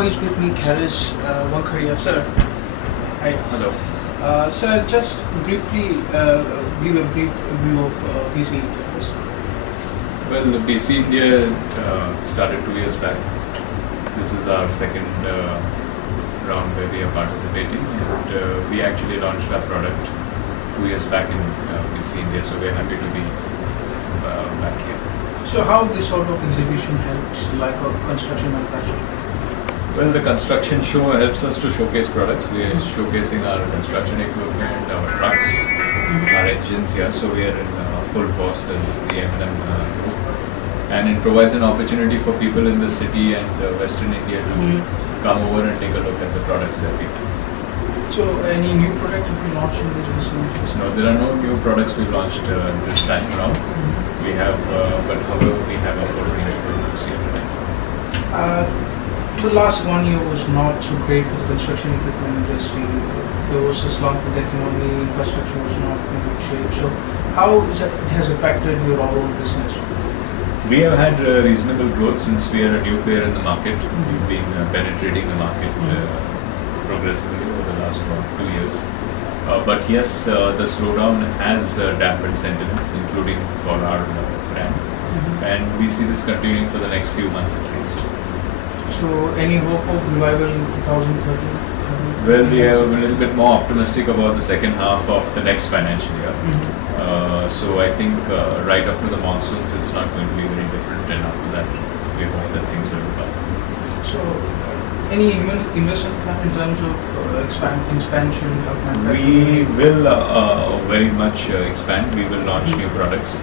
now is with me Kharis Wankaria, sir. Hi. Hello. Sir, just briefly give a brief view of BC India first. Well, the BC India started 2 years back. This is our second round where we are participating, and we actually launched our product 2 years back in BC India, so we're happy to be back here. So how this sort of exhibition helps like a construction manufacturing? Well, the construction show helps us to showcase products. We are showcasing our construction equipment, our trucks, our engines here. So we are in full force as the M&M group. And it provides an opportunity for people in the city and Western India to come over and take a look at the products that we have. So any new product will be launched in this exhibition? No, there are no new products we launched this time around. We have, but however, we have a full range of products here today. The last 1 year was not so great for the construction equipment industry. There was a slump in the economy, infrastructure was not in good shape. So how has affected your overall business? We have had reasonable growth since we are a new player in the market. We've been penetrating the market progressively over the last 2 years. But yes, the slowdown has dampened sentiments, including for our brand. And we see this continuing for the next few months at least. So any hope of revival in 2013? Well, we are a little bit more optimistic about the second half of the next financial year. So I think right up to the monsoons, it's not going to be very different, and after that, we hope that things will recover. So any investment plan in terms of expansion of manufacturing? We will very much expand. We will launch new products.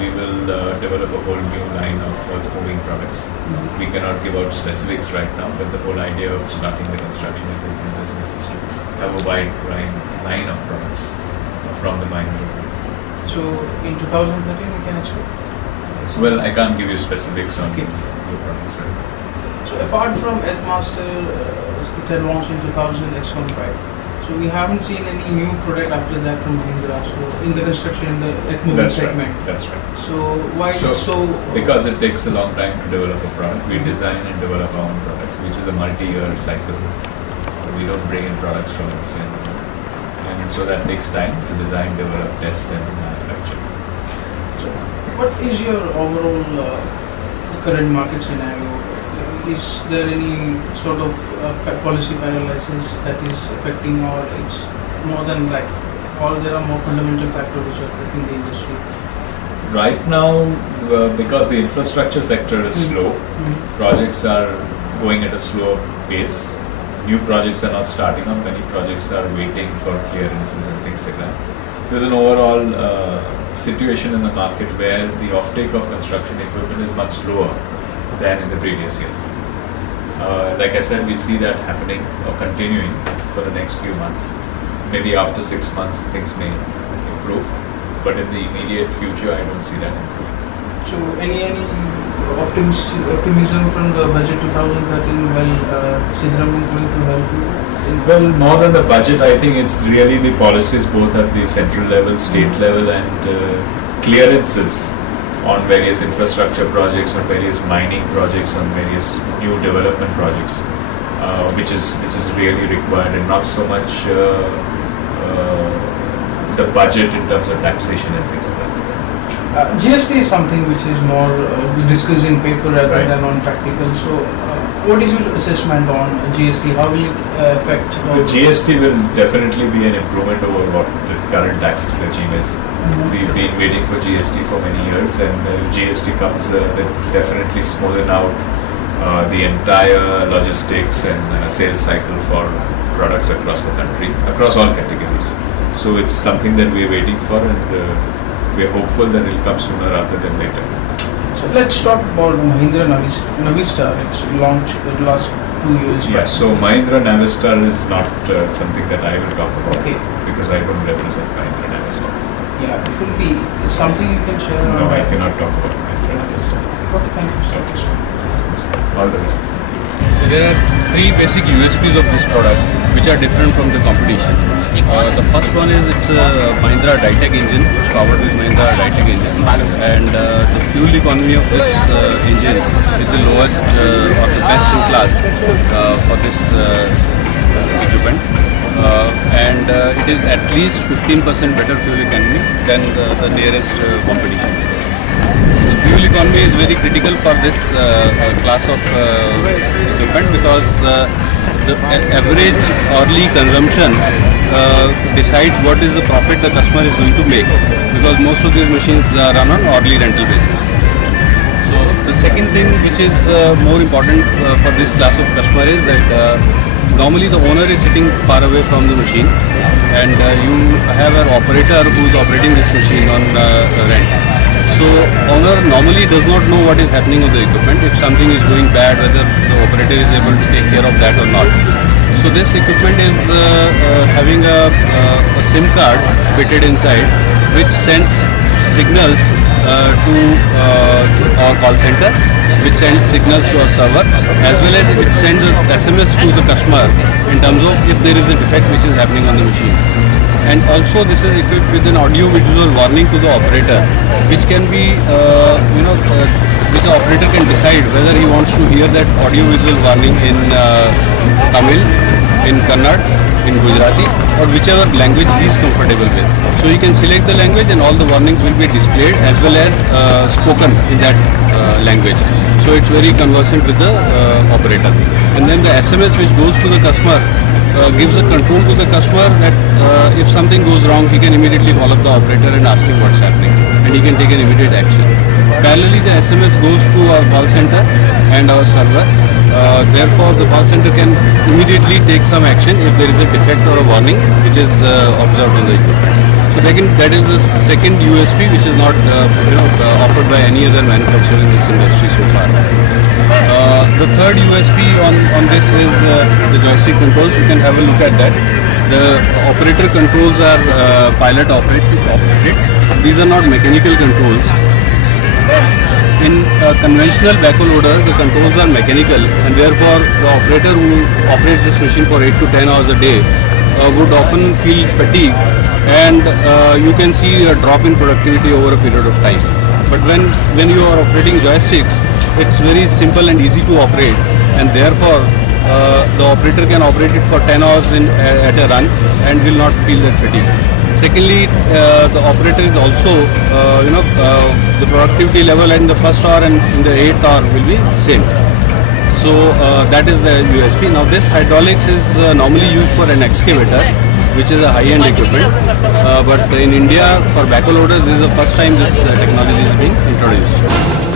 We will develop a whole new line of earth-moving products. We cannot give out specifics right now, but the whole idea of starting the construction equipment business is to have a wide line of products from the Mahindra Group. So in 2013 we can expect? Well, I can't give you specifics on Okay. new products right now. So apart from Earthmaster, it had launched in 2000 X15. So we haven't seen any new product after that from Mahindra. So in the construction, the earth-moving segment. Right. That's right. So why is it so? Because it takes a long time to develop a product. We design and develop our own products, which is a multi-year cycle. We don't bring in products from instant. And so that takes time to design, develop, test, and manufacture. So what is your overall current market scenario? Is there any sort of policy paralysis that is affecting, or it's more than that, or there are more fundamental factors which are affecting the industry? Right now, because the infrastructure sector is slow, projects are going at a slower pace. New projects are not starting up. Many projects are waiting for clearances and things like that. There's an overall situation in the market where the offtake of construction equipment is much slower than in the previous years. Like I said, we see that happening or continuing for the next few months. Maybe after 6 months things may improve, but in the immediate future I don't see that improving. So any optimism from the budget 2013? Well, Sidharam going to help you? Well, more than the budget, I think it's really the policies both at the central level, state level, and clearances on various infrastructure projects, on various mining projects, on various new development projects, which is really required, and not so much the budget in terms of taxation and things like that. GST is something which is more discussed in paper rather than on practical. So what is your assessment on GST? How will it affect? The GST will definitely be an improvement over what the current tax regime is. We've been waiting for GST for many years, and if GST comes, it will definitely smoothen out the entire logistics and sales cycle for products across the country, across all categories. So it's something that we are waiting for, and we're hopeful that it will come sooner rather than later. So let's talk about Mahindra Navistar. It's launched in the last 2 years. Yeah, so Mahindra Navistar is not something that I will talk about, because I don't represent Mahindra Navistar. Yeah, it will be something you can share. No, I cannot talk about Mahindra Navistar. Okay, thank you so much. All the best. So there are three basic USPs of this product which are different from the competition. The first one is it's a Mahindra Ditech engine. It's powered with Mahindra Ditech engine, and the fuel economy of this engine is the lowest or the best in class for this equipment. It is at least 15% better fuel economy than the nearest competition. So the fuel economy is very critical for this class of equipment because the average hourly consumption decides what is the profit the customer is going to make, because most of these machines run on hourly rental basis. So the second thing which is more important for this class of customer is that normally the owner is sitting far away from the machine, and you have an operator who is operating this machine on rent. So owner normally does not know what is happening on the equipment, if something is going bad, whether the operator is able to take care of that or not. So this equipment is having a SIM card fitted inside, which sends signals to our call center, which sends signals to our server, as well as it sends us SMS to the customer in terms of if there is a defect which is happening on the machine. And also this is equipped with an audio-visual warning to the operator, which can be, which the operator can decide whether he wants to hear that audio-visual warning in Tamil, in Kannada, in Gujarati, or whichever language he is comfortable with. So he can select the language and all the warnings will be displayed as well as spoken in that language. So it's very conversant with the operator. And then the SMS which goes to the customer gives a control to the customer that if something goes wrong, he can immediately call up the operator and ask him what's happening, and he can take an immediate action. Parallelly, the SMS goes to our call center and our server. Therefore, the call center can immediately take some action if there is a defect or a warning which is observed on the equipment. So that is the second USP which is not offered by any other manufacturer in this industry so far. The third USP on this is the joystick controls. You can have a look at that. The operator controls are pilot operated. These are not mechanical controls. In conventional backhoe loader, the controls are mechanical, and therefore the operator who operates this machine for 8 to 10 hours a day would often feel fatigue, and you can see a drop in productivity over a period of time. But when you are operating joysticks, it's very simple and easy to operate, and therefore the operator can operate it for 10 hours at a run and will not feel that fatigue. Secondly, the operator is also, the productivity level in the first hour and in the 8th hour will be same. So that is the USP. Now this hydraulics is normally used for an excavator, which is a high-end equipment. But in India, for backhoe loaders, this is the first time this technology is being introduced.